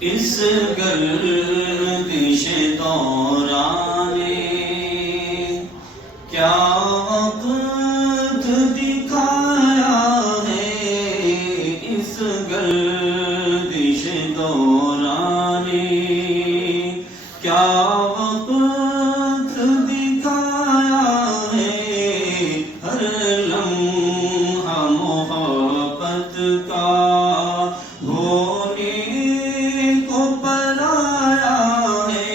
اس گردش دوران کیا وقت دکھایا ہے، اس گردش دوران کیا وقت دکھایا ہے، ہر لمحہ محبت کا ہونے کو پلایا ہے،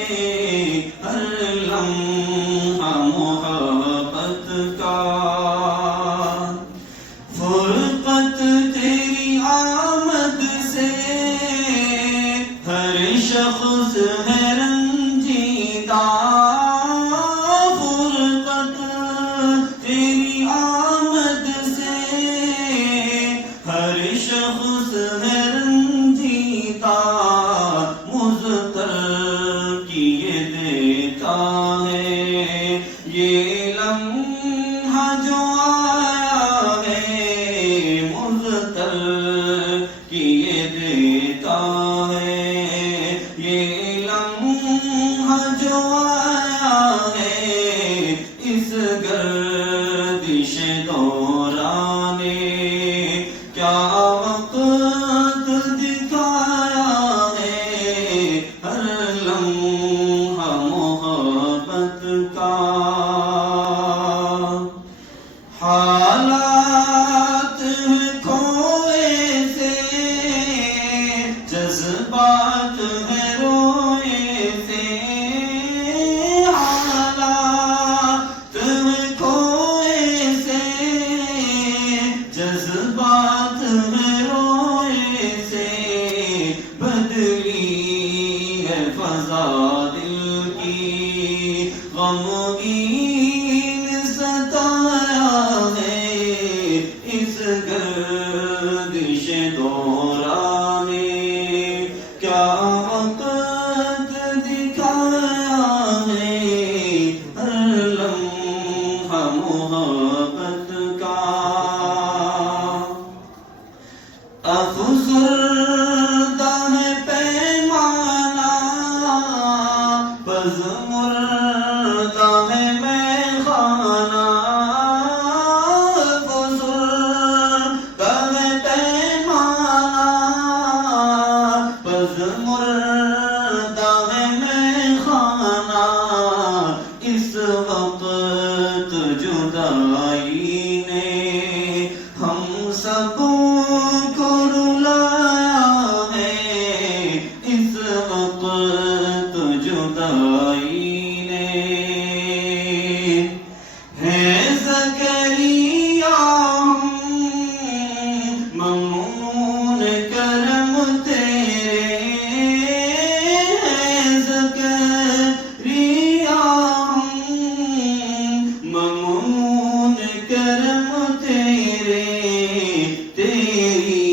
ہر لمحہ محبت کا۔ فرقت تیری آمد سے ہر شخص ہے رنجیدہ، فرقت تیری آمد سے ہر شخص ہے رنجیدہ، مضطر کیے دیتا ہے یہ لمحہ جو آیا ہے، مضطر کیے دیتا ہے یہ لمحہ جو آیا ہے، اس گردش دوران کیا وقت دکھایا ہے، ہر لمحہ محبت کا۔ حالات ہیں کھوئے سے، جذبات ہیں روئے سے، حالات ہیں کھوئے سے، جذبات ہیں روئے سے، بدلی ہے فضا دل کی، غمگین ستایا ہے، اس گردش دوران کیا وقت دکھایا ہے، ہر لمحہ محبت کا۔ افسردہ ہے پیمانہ، پژمردہ ہے میخانہ، افسردہ ہے پیمانہ، پژمردہ ہے میخانہ، اس وقت جدائی نے ہم سب کو رلایا ہے، اس وقت جدائی نے ہے زکریا ہم ممنون کرم تیرے، ہے زکریا ہم ممنون کرم تیرے، تیری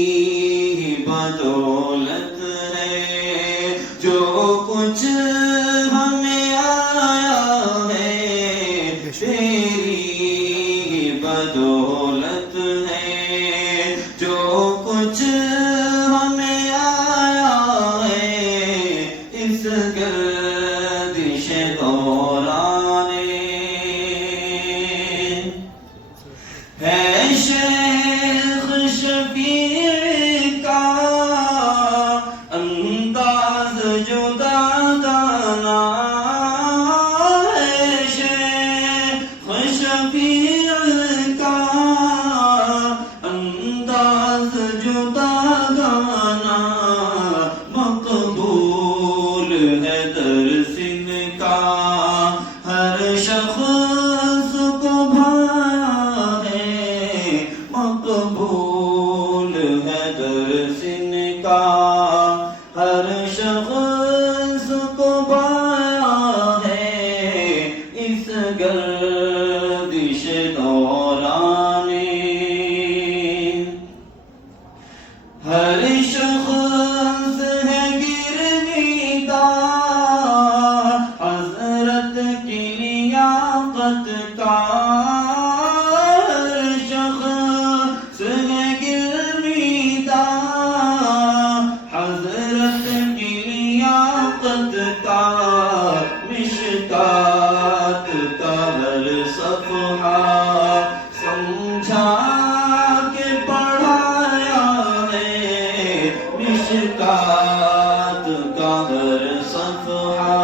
بدولت ہے جو کچھ ہمیں آیا ہے، تیری بدولت ہے جو کچھ ہمیں آیا ہے، اس گردش دوران ہے شیخ شفیع کا انداز جدا گانا، ہے شیخ شفیع کا انداز جدا گانا، مقبول ہے درس ان کا، ہر شخص کو بھایا ہے، مقبول ہے درس ان کا، ہر شخص کو بھایا ہے، اس گردش دوران ہر شخص ہے گرویدہ حضرت کی لیاقت کا، ہر شخص ہے گرویدہ حضرت کی سمجھا کے پڑھایا ہے مشکات کا ہر صفحہ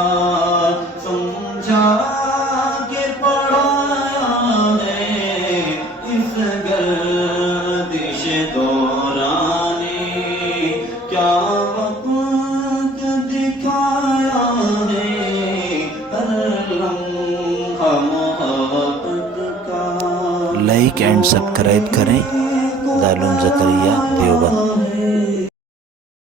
سمجھا کے پڑھایا ہے اس گردش دورانی کیا وقت دکھایا ہے ہر لمحہ محبت کا. لائک اینڈ سبسکرائب کریں. دارالعلوم زکریا دیوبند.